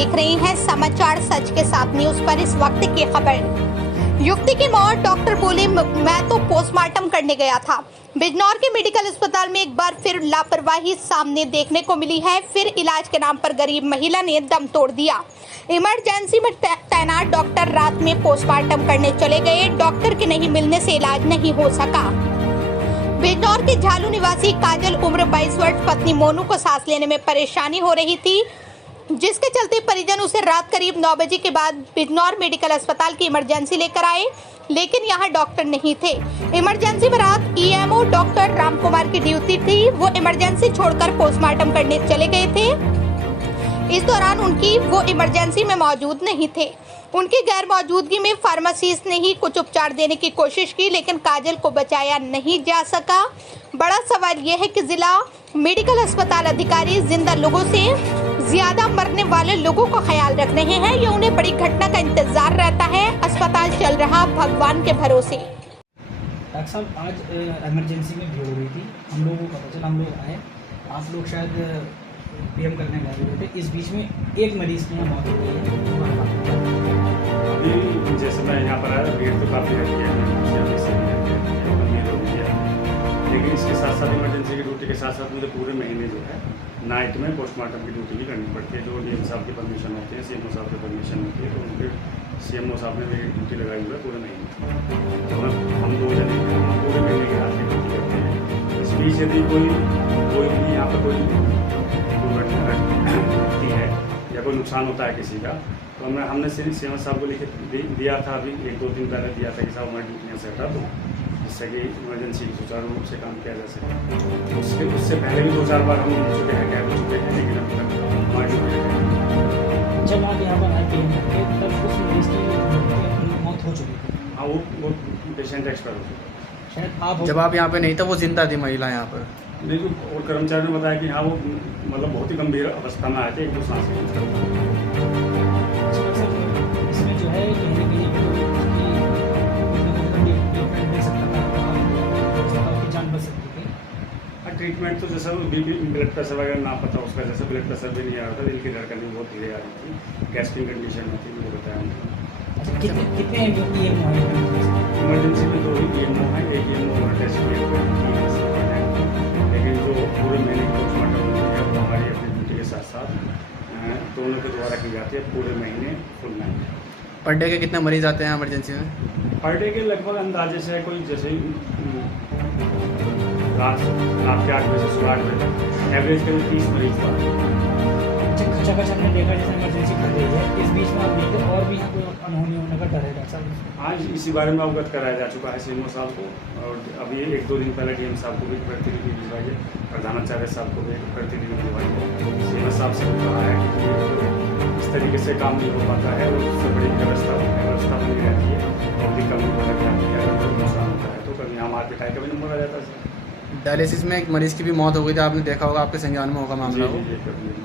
देख रहे हैं समाचार सच के साथ न्यूज पर। इस वक्त की खबर, युवती की मौत, डॉक्टर बोले मैं तो पोस्टमार्टम करने गया था। बिजनौर के मेडिकल अस्पताल में एक बार फिर लापरवाही सामने देखने को मिली है। फिर इलाज के नाम पर गरीब महिला ने दम तोड़ दिया। इमरजेंसी में तैनात डॉक्टर रात में पोस्टमार्टम करने चले गए। डॉक्टर के नहीं मिलने से इलाज नहीं हो सका। बिजनौर की झालू निवासी काजल उम्र 22 वर्ष पत्नी मोनू को सांस लेने में परेशानी हो रही थी, जिसके चलते परिजन उसे रात करीब 9 बजे के बाद बिजनौर मेडिकल अस्पताल की इमरजेंसी लेकर आए, लेकिन यहां डॉक्टर नहीं थे। इमरजेंसी में रात ईएमओ डॉक्टर रामकुमार की ड्यूटी थी। वो इमरजेंसी छोड़कर पोस्टमार्टम करने चले गए थे। इस दौरान वो इमरजेंसी में मौजूद नहीं थे। उनकी गैर मौजूदगी में फार्मासिस्ट ने ही कुछ उपचार देने की कोशिश की, लेकिन काजल को बचाया नहीं जा सका। बड़ा सवाल यह है कि जिला मेडिकल अस्पताल अधिकारी जिंदा लोगों से ज्यादा मरने वाले लोगों का ख्याल रख रहे हैं या उन्हें बड़ी घटना का इंतजार रहता है। अस्पताल चल रहा भगवान के भरोसे। डॉक्टर साहब, आज इमरजेंसी में भीड़ हो रही थी, हम लोगों को पता चला, हम लोग आए, आप लोग शायद पीएम करने गए हुए थे। इस बीच में एक मरीज की मौत हो गई है। अभी जैसे मैं यहाँ पर आया, भीड़ तो काफ़ी रहती है, लेकिन इसके साथ साथ इमरजेंसी की ड्यूटी के साथ साथ मुझे पूरे महीने जो है नाइट में पोस्टमार्टम की ड्यूटी भी करनी पड़ती है। जो डीएम साहब की परमिशन होती है, सीएमओ साहब की परमिशन होती है, तो उनके सीएमओ साहब ने मेरी ड्यूटी लगाई हुई है पूरे महीने। तो हम 2 जने पूरे महीने की रात की ड्यूटी करते हैं। इस बीच यदि कोई भी यहाँ पर कोई दुर्घटना घटती है या कोई नुकसान होता है किसी का, तो हमने सिर्फ सीएमओ साहब को लिख दिया था, अभी 1-2 दिन पहले दिया था कि साहब हमारी ड्यूटियाँ सेट अप, जिससे कि इमरजेंसी सुचारू रूप से काम किया जा सके। उससे पहले भी 2-4 बार हम मिल चुके हैं, कह चुके हैं, लेकिन अभी तक हमारी ड्यूटी। जब आप यहाँ पर आए पीएम करके, तब उस मरीज की मौत हो चुकी थी। हाँ, वो पेशेंट एक्सपायर हो चुका। शायद आप जब आप यहाँ पे नहीं था, वो जिंदा थी महिला यहाँ पर? नहीं, और कर्मचारी ने बताया कि हाँ, वो मतलब बहुत ही गंभीर अवस्था में आए थे, 1-2 सांस इसमें जो है जान बच सकती थी। हाँ, ट्रीटमेंट तो जैसा बीपी ब्लड प्रेशर वगैरह ना पता, उसका जैसा ब्लड प्रेशर भी नहीं आ रहा था, दिल की धड़कन भी बहुत धीरे आ रही थी, गैस्ट्रिक कंडीशन में थी, मुझे बताया उन्होंने। कितने ईएमओ हैं इमरजेंसी में 2 ही ईएमओ हैं, एक ईएमओ टेस्ट लेकिन जो पूरे महीने की पोस्टमार्टम है वो हमारी अपनी ड्यूटी के साथ साथ दोनों के द्वारा की जाती है, पूरे महीने फुल नाइट। पर डे के कितने मरीज आते हैं इमरजेंसी में? पर डे के लगभग अंदाजे से कोई जैसे रात के 8 बजे से सुबह 8 बजे तक एवरेज के 30 मरीज था। खचा हमने देखा जैसे इमरजेंसी कर रही है, इस बीच में आप देखते और भी यहाँ कोई अनहोनी होने का डर है डॉक्टर साहब? आज इसी बारे में अवगत कराया जा चुका है सीएमओ साहब को, और अभी 1-2 दिन पहले डीएम साहब को भी प्रतिनिधि भिजवाई है, प्रधानाचार्य साहब को भी प्रतिनिधि भिजवाई है। सीएमओ साहब से कहा है कि इस तरीके से काम नहीं हो पाता है, और उससे बड़ी व्यवस्था बनी रहती है, और भी कमी लग जाती है। अगर कोई नुकसान होता है तो कभी यहाँ मार पिटाई का भी नंबर आ जाता है। डायलिसिस में एक मरीज की भी मौत हो गई थी, आपने देखा होगा, आपके संज्ञान में होगा मामला हो,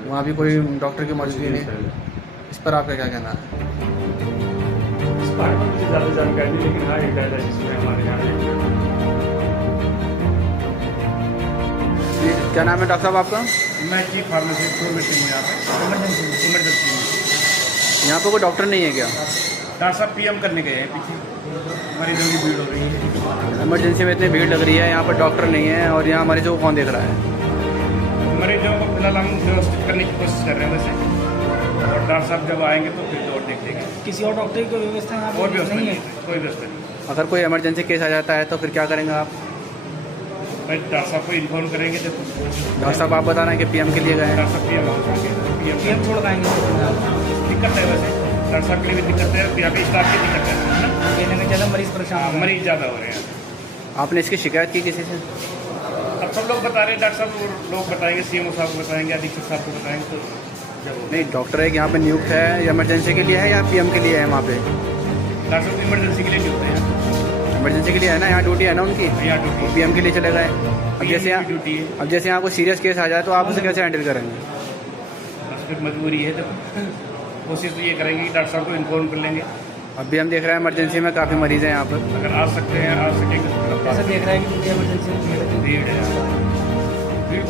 वहाँ भी कोई डॉक्टर की मौजूदगी नहीं। इस पर आपका क्या कहना है? इस बारे में मुझे ज़्यादा जानकारी नहीं, लेकिन हाँ, एक डायलिसिस में हमारे यहाँ क्या नाम है डॉक्टर साहब आपका? मैं चीफ फार्मासिस्ट हूँ यहाँ पे इमरजेंसी में। यहाँ पर कोई डॉक्टर नहीं है क्या? डॉक्टर साहब पीएम करने गए हैं, पीछे मरीजों की भीड़ हो रही है। इमरजेंसी में इतनी भीड़ लग रही है, यहाँ पर डॉक्टर नहीं है, और यहाँ मरीजों को कौन देख रहा है? मरीजों को फिलहाल हम व्यवस्थित करने की कोशिश कर रहे हैं वैसे, और डॉक्टर साहब जब आएंगे तो फिर और देख लेंगे। किसी और डॉक्टर की कोई व्यवस्था यहाँ और व्यवस्था नहीं है? कोई व्यवस्था नहीं। अगर कोई इमरजेंसी केस आ जाता है तो फिर क्या करेंगे आप? भाई डॉक्टर साहब को इन्फॉर्म करेंगे जब। डॉक्टर साहब आप बता रहे हैं कि पीएम के लिए गए हैं। डॉक्टर साहब पीएम छोड़ पाएंगे? दिक्कत है वैसे, डॉक्टर साहब के लिए भी दिक्कत है, यहाँ पे स्टाफ की दिक्कत है ना, कहने में ज़्यादा मरीज परेशान, मरीज ज़्यादा हो रहे हैं। आपने इसकी शिकायत की किसी से? अब सब लोग बता रहे हैं, डॉक्टर साहब लोग बताएंगे, सीएमओ साहब को बताएंगे, अधीक्षक साहब को बताएंगे, तो जब नहीं, डॉक्टर है कि यहाँ पे नियुक्त है, या इमरजेंसी के लिए है या पीएम के लिए है? वहाँ पे डॉक्टर साहब इमरजेंसी के लिए नहीं होते हैं, इमरजेंसी के लिए है ना, यहाँ ड्यूटी है ना उनकी, यहाँ ड्यूटी पीएम के लिए चले गए। अब ड्यूटी है, अब जैसे यहाँ कोई सीरियस केस आ जाए तो आप उसे कैसे हैंडल करेंगे? बस फिर मजबूरी है, तो कोशिश तो ये करेंगे कि डॉक्टर साहब को इन्फॉर्म कर लेंगे। अभी हम देख रहे हैं इमरजेंसी में काफ़ी मरीज हैं यहाँ पर। अगर आ सकते हैं, आ सकेंगे तो ऐसा देख रहा है कि मुझे इमरजेंसी में भीड़ है, भीड़